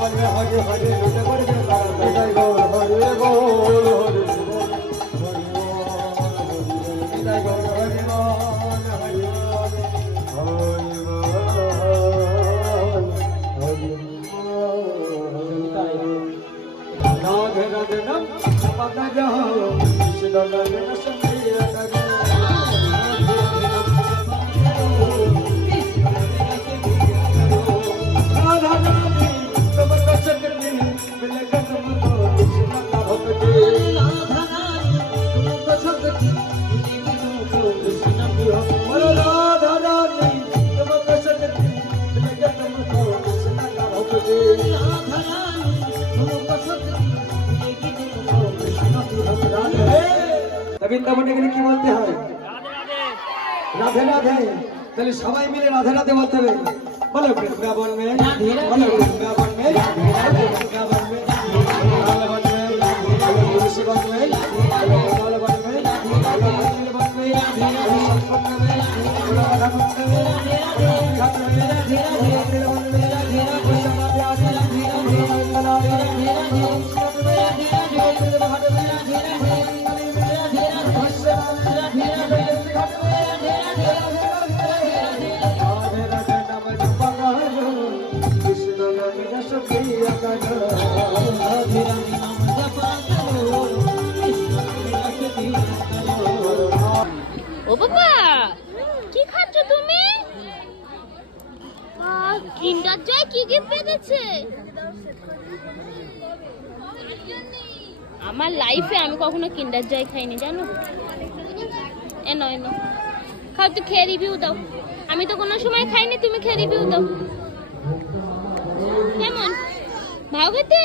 হরে হরে হরে হরে হরে হরে রাধে নাম পাতা যাও লাগে না সঙ্গে বৃন্দাবনে গেলে কি বলতে হয় রাধে রাধে তাহলে সবাই মিলে রাধে রাধে বলতে হবে বলো বৃন্দাবন মে বলো বৃন্দাবন মে বৃন্দাবন মে বৃন্দাবন মে কমলবন মে কিন্ডার জয় কি গিফট পেয়েছে আমার লাইফে আমি কখনো কিন্ডার জয় খাইনি, জানো? এ নয় না খাও তো খেয়ে রিভিউ দাও। আমি তো কোনো সময় খাইনি, তুমি খেয়ে রিভিউ দাও। কেমন? ভালো খেতে?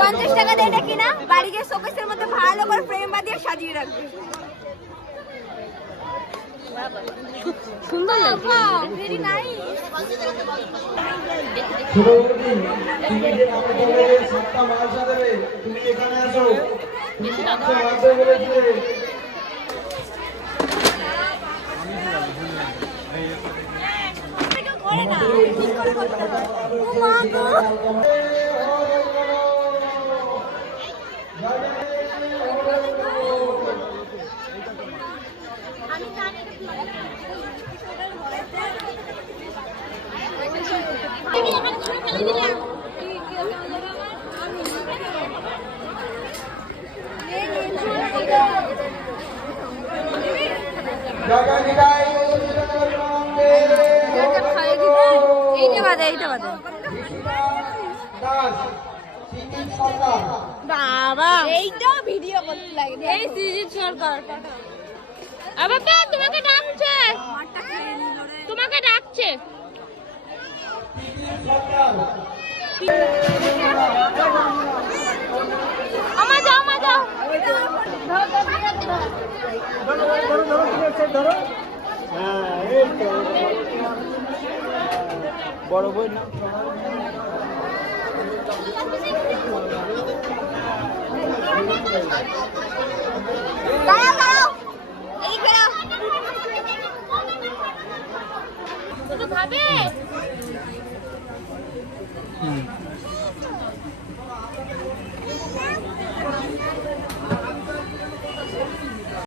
পঞ্চাশ টাকা দিয়ে এটা কিনা? বাড়ি গিয়ে শোকেসের মধ্যে ভালো করে ফ্রেম বাঁধিয়ে সাজিয়ে রাখবে। সুন্দর তুমি যে আমাকে বলে সাতটা মালসা দেবে তুমি এখানে আসো করে না ঠিক করে করতে হয় ও মা গো আমি জানি আমি এখানে ছুঁড়ে ফেলে দিলাম এইটা বাদে এইটা বাবা ভিডিও করতে লাগে এই সরকার আবার তোমাকে ডাকছে? বড় বই না ভাবে হুম